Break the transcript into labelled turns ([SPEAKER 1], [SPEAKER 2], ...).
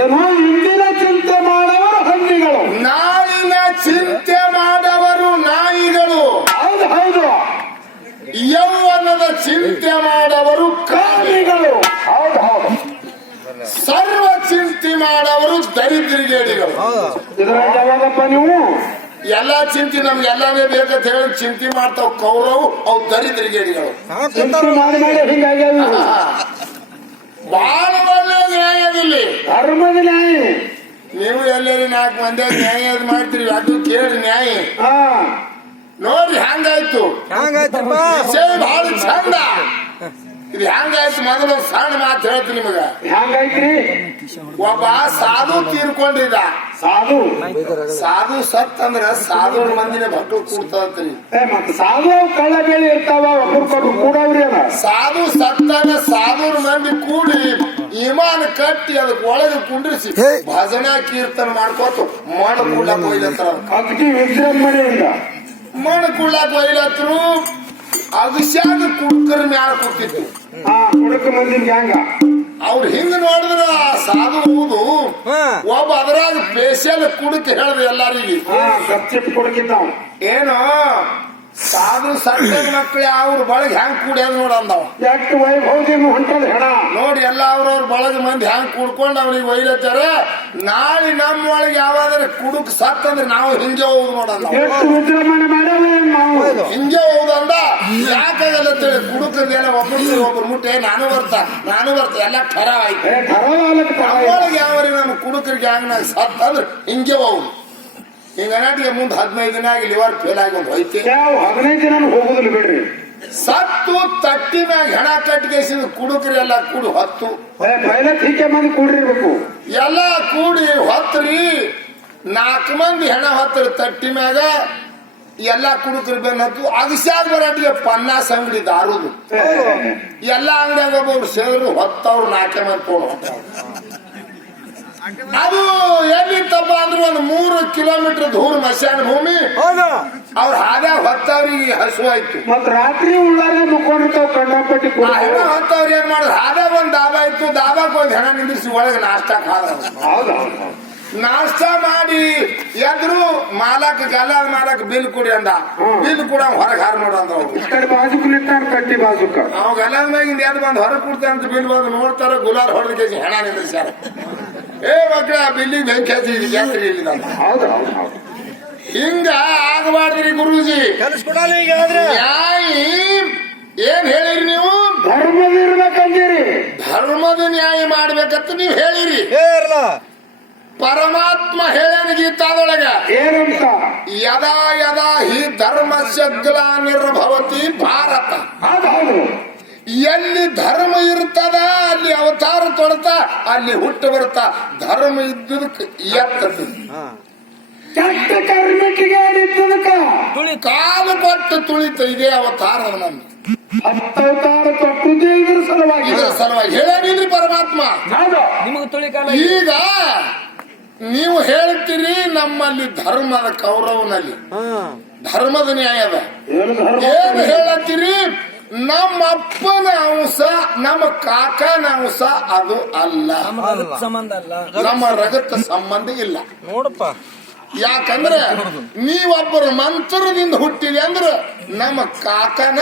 [SPEAKER 1] ಏನೋ ಇಂದಿನ ಚಿಂತೆ ಮಾಡವರು ಹಂದಿಗಳು
[SPEAKER 2] ನಾಳಿನ ಚಿಂತೆ ಮಾಡವರು ನಾಯಿಗಳು.
[SPEAKER 1] ಹೌದು ಹೌದು.
[SPEAKER 2] ಯೌವನದ ಚಿಂತೆ ಮಾಡವರು ಕಾಮಿಗಳು
[SPEAKER 1] ಹೌದು ಹೌದು.
[SPEAKER 2] ಸರ್ವ ಚಿಂತೆ ಮಾಡವರು ದರಿದ್ರಿಗೇಡಿಗಳು.
[SPEAKER 1] ಇದ್ರಾಗ ಯಾವಾಗಪ್ಪ ನೀವು?
[SPEAKER 2] ಎಲ್ಲಾ ಚಿಂತೆ ನಮ್ಗೆ ಎಲ್ಲಾನೇ ಬೇಕಂತ ಹೇಳಿ ಚಿಂತೆ ಮಾಡ್ತಾವ ಕೌರವ್ ಅವು ದರಿದ್ರಿಗೇಡಿಗಳು.
[SPEAKER 1] ಚಿಂತೆ ಮಾಡಿ
[SPEAKER 2] ನ್ಯಾಯದಲ್ಲಿ
[SPEAKER 1] ಧರ್ಮದ ನ್ಯಾಯ
[SPEAKER 2] ನೀವು ಎಲ್ಲೆಲ್ಲಿ ನಾಲ್ಕು ಮಂದಿ ನ್ಯಾಯ ಅದ್ ಮಾಡ್ತೀರಿ. ಅದು ಕೇಳಿ ನ್ಯಾಯ.
[SPEAKER 1] ಹಾ.
[SPEAKER 2] ನೋಡ್ರಿ
[SPEAKER 3] ಹ್ಯಾಂಗಾಯ್ತು.
[SPEAKER 2] ವಿಷಯ ಬಹಳ ಚಂದ. ಇದು ಹ್ಯಾಂಗಾಯ್ತು ಮೊದಲು ಸಣ್ಣ ಮಾತು ಹೇಳ್ತೀನಿ ನಿಮಗ.
[SPEAKER 1] ಹ್ಯಾಂಗೈತ್ರಿ
[SPEAKER 2] ಒಬ್ಬ ಸಾಧು ತೀರ್ಕೊಂಡಿದ್ದ.
[SPEAKER 1] ಸಾಧು?
[SPEAKER 2] ಸಾಧು ಸತ್ ಅಂದ್ರ ಸಾಧು ಮಂದಿನ ಭಟ್ಟು ಕೂಡ್ತದ್ರಿ
[SPEAKER 1] ಸಾಧು ಕಳ್ಳ ಬೇಳಿ ಇರ್ತಾವ ಒಬ್ಬರು ಕೊಟ್ಟು ಕೂಡವ್ರಿ ಅದ
[SPEAKER 2] ಸಾಧು ಸತ್ತಾಗ ಸಾಧು ಮಂದಿ ಕೂಡಿ ಇಮಾನ ಕಟ್ಟಿ ಅದಕ್ಕೆ ಒಳಗೆ ಕುಂಡ್ರಿಸಿ ಭಜನಾ ಕೀರ್ತನ ಮಾಡ್ಕೋತು. ಮಣ
[SPEAKER 1] ಅದಕ್ಕೆ ವಿಜೃಂಭಣೆಯಿಂದ
[SPEAKER 2] ಮಣ್ಣು ಕೂಡ್ಲಾಕ್ ಒಯ್ಲತ್ರು ಅಭಿಷೇಕ ಕುಡ್ಕರ ಮ್ಯಾಲ
[SPEAKER 1] ಕೂತಿದ್ರು
[SPEAKER 2] ಅವ್ರು ಹಿಂಗ ನೋಡಿದ್ರ ಆ ಸಾಧು ಹೌದು.
[SPEAKER 3] ಹಾ.
[SPEAKER 2] ಒಬ್ಬ ಅದ್ರಾಗ ಸ್ಪೆಷಲ್ ಕುಡಕ್ ಹೇಳಿದ್ರು ಎಲ್ಲಾರಿಗೆ. ಏನು ಸಾಧು ಸಣ್ಣ ಮಕ್ಳು ಅವ್ರ ಬಳಗ ಹೆಂಗ್ ಕೂಡ್ಯಾದ ನೋಡ ಅಂದವ.
[SPEAKER 1] ಎಷ್ಟು ವೈಭವದಿಂದ ಹೊಂಟದ ಹೆಣ.
[SPEAKER 2] ನೋಡಿ ಎಲ್ಲ ಅವ್ರವ್ರ ಬಳಗ ಮಂದಿ ಹೆಂಗ್ ಕುಡ್ಕೊಂಡು ಅವ್ರಿಗೆ ಒಯ್ಲತ್ತಾರ ನಾಳೆ ನಮ್ಮ ಒಳಗೆ ಯಾವಾದ್ರೆ ಕುಡುಕ್ ಸತ್ತಂದ್ರೆ ನಾವು ಹಿಂಜೆ ಹೋಗುದು ನೋಡಂದ ಹಿಂಜೆ ಹೋಗುದಂದ ಯಾಕಾಗಲ್ಲ ಅಂತೇಳಿ ಕುಡುಕದೇನ ಒಬ್ಬರು ಒಬ್ರು ಮುಟ್ಟೆ ನಾನು ಬರ್ತ ನಾನು ಬರ್ತ ಎಲ್ಲ ಖರಾಬ್ ಆಯ್ತು ನಮ್ಮೊಳಗೆ ಯಾವ್ರಿ ನಮ್ಮ ಕುಡುಕರಿಗೆ ಹ್ಯಾಂಗ್ನಾಗ ಸತ್ತ ಅಂದ್ರೆ ಹಿಂಗೆ ಹೋಗುದು. ಹಿಂಗ ಮುಂದ್ ಮುಂದೆ ಹದಿನೈದು ದಿನ ಆಗಿ ಲಿವರ್ ಫೇಲ್ ಆಗಿ ಒಂದು ಹೋಯ್ತಿ.
[SPEAKER 1] ಹದಿನೈದು ದಿನ ಹೋಗುದಿಲ್ಲ ಬಿಡ್ರಿ.
[SPEAKER 2] ಸತ್ತು ತಟ್ಟಿ ಮ್ಯಾಗ ಹೆಣ ಕಟ್ಟಿಗೆಸಿದ ಕುಡುಕ್ರಿ ಎಲ್ಲ ಕೂಡಿ ಹೊತ್ತು.
[SPEAKER 1] ಪೈಲ ಹೀಗೆ ಮಂದಿ ಕೂಡಿರ್ಬೇಕು.
[SPEAKER 2] ಎಲ್ಲ ಕೂಡಿ ಹೊತ್ತರಿ ನಾಲ್ಕು ಮಂದಿ ಹೆಣ ಹೊತ್ತರಿ ತಟ್ಟಿ ಮ್ಯಾಗ ಎಲ್ಲಾ ಕುಡುಕ್ರಿ ಬೆನ್ನತ್ತು ಅಗಸಾದ ಬರಾಟಿಗೆ ಪನ್ನಾಸ್ ಅಂಗಡಿ ದಾರುದು. ಎಲ್ಲ ಅಂಗಡಿಯಾಗ ಒಬ್ಬರು ಸೇರು ಹೊತ್ತವ್ರು ನಾಲ್ಕೆ ಮಂದಿ ತೋಡು ಅದು ಎಲ್ಲಿತ್ತಪ್ಪ ಅಂದ್ರೆ ಒಂದು ಮೂರು ಕಿಲೋಮೀಟರ್ ದೂರ ಮಶಾನ ಭೂಮಿ.
[SPEAKER 3] ಹೌದು.
[SPEAKER 2] ಅವ್ರ ಹಾದ ಹೊತ್ತವ್ರಿಗೆ ಹಸು ಆಯ್ತು.
[SPEAKER 1] ಮತ್ ರಾತ್ರಿ ಉಳ್ಳಾಗ ಮುಕ್ಕೊಂಡಿರ್ತಾವ ಕಣ್ಣಪಟ್ಟಿ
[SPEAKER 2] ಹೆಣ ಹೊತ್ತವ್ರು ಏನ್ ಮಾಡಿದ್ರು ಹಾದ ಒಂದ್ ದಾಬಾ ಇತ್ತು ದಾಬಾಕ್ ಒಂದ್ ಹೆಣ ನಿಂದಿಸಿ ಒಳಗೆ ನಾಷ್ಟಾಕ್ ಹಾದ ನಾಷ್ಟ ಮಾಡಿ ಎದ್ರು ಮಾಲಕ್ ಗಲ್ಲ ಮಾಲಕ್ ಬಿಲ್ ಕುಡಿ ಅಂದ. ಬಿಲ್ ಕೂಡ ಹೊರಗೆ ಹಾರ್ ನೋಡ ಅಂದ ಅವ್ರು.
[SPEAKER 1] ಈ ಕಡೆ ಕಟ್ಟಿ ಬಾಜುಕ.
[SPEAKER 2] ಅವ್ ಗಲ್ಲ ಮ್ಯಾಗಿಂದ ಎದ್ ಬಂದ್ ಹೊರಗೆ ಕೊಡ್ತಾನೆ ಅಂತ ಬಿಲ್ ಬಂದು ನೋಡ್ತಾರ ಗುಲಾರ್ ಹೊಡೆದ ಕೇಸಿ ಹೆಣ ನಿಂದ್ರಿಸ್ಯಾರ. ಏ ಮಕ್ಕಳ ಬಿಲ್ಲಿ ಬೆಂಕಿ ಹಚ್ಚಿ ಜಾತ್ರೆ ಇಲ್ಲಿ ನಾನು.
[SPEAKER 1] ಹೌದು ಹೌದು ಹೌದು.
[SPEAKER 2] ಹಿಂಗ ಆಗಬಾರ್ದ್ರಿ ಗುರುಜಿ.
[SPEAKER 3] ಕಲಿಸ್ಕೊಡಲ್ಲ ಈಗ ಆದ್ರೆ
[SPEAKER 2] ನ್ಯಾಯ ಏನ್ ಹೇಳಿರಿ ನೀವು?
[SPEAKER 1] ಧರ್ಮದಿರ್ಬೇಕಂದಿರಿ
[SPEAKER 2] ಧರ್ಮದ ನ್ಯಾಯ ಮಾಡ್ಬೇಕಂತ ನೀವು ಹೇಳಿರಿ.
[SPEAKER 3] ಹೇರ್ಲ
[SPEAKER 2] ಪರಮಾತ್ಮ ಹೇಳ್ಯಾನ ಗೀತಾದೊಳಗ.
[SPEAKER 1] ಏನಂತ?
[SPEAKER 2] ಯದಾ ಯದಾ ಹಿ ಧರ್ಮಸ್ಯ ಗ್ಲಾನಿರ್ಭವತಿ ಭಾರತ. ಎಲ್ಲಿ ಧರ್ಮ ಇರ್ತದ ಅಲ್ಲಿ ಅವತಾರ ತೊಡತ ಅಲ್ಲಿ ಹುಟ್ಟು ಬರ್ತಾ. ಧರ್ಮ ಇದ್ದುದಕ್ಕೆ ಎತ್ತದ.
[SPEAKER 1] ಕೆಟ್ಟ ಏನಿದ್ದದಕ್ಕ
[SPEAKER 3] ತುಳಿ
[SPEAKER 2] ಕಾಲು ಕೊಟ್ಟು ತುಳಿತ ಇದೇ ಅವತಾರ ನನ್ನ
[SPEAKER 1] ಹತ್ತವತಾರ ಕೊಟ್ಟುದೇ ಇದ್ರ ಸಲುವಾಗಿ.
[SPEAKER 2] ಇದರ ಸಲುವಾಗಿ. ಹೇಳೇನಿಲ್ರಿ ಪರಮಾತ್ಮ?
[SPEAKER 3] ನಿಮಗೆ ತುಳಿ ಕಾಲ
[SPEAKER 2] ಈಗ ನೀವು ಹೇಳ್ತೀರಿ ನಮ್ಮಲ್ಲಿ ಧರ್ಮದ ಕೌರವನಲ್ಲಿ.
[SPEAKER 3] ಹಾ.
[SPEAKER 2] ಧರ್ಮದ ನ್ಯಾಯದ ಏನ್ ಹೇಳತ್ತೀರಿ? ನಮ್ಮ ಅಪ್ಪನ ಅಂಶ ನಮ್ಮ ಕಾಕನ ಅಂಶ ಅದು ಅಲ್ಲ.
[SPEAKER 3] ನಮ್ಮ ಅದಕ್ಕೆ ಸಂಬಂಧ ಅಲ್ಲ.
[SPEAKER 2] ನಮ್ಮ ರಗತ ಸಂಬಂಧ ಇಲ್ಲ.
[SPEAKER 3] ನೋಡಪ್ಪ.
[SPEAKER 2] ಯಾಕಂದ್ರೆ ನೀವೊಬ್ಬರು ಮಂತ್ರದಿಂದ ಹುಟ್ಟಿದೆ ಅಂದ್ರೆ ನಮ್ಮ ಕಾಕನ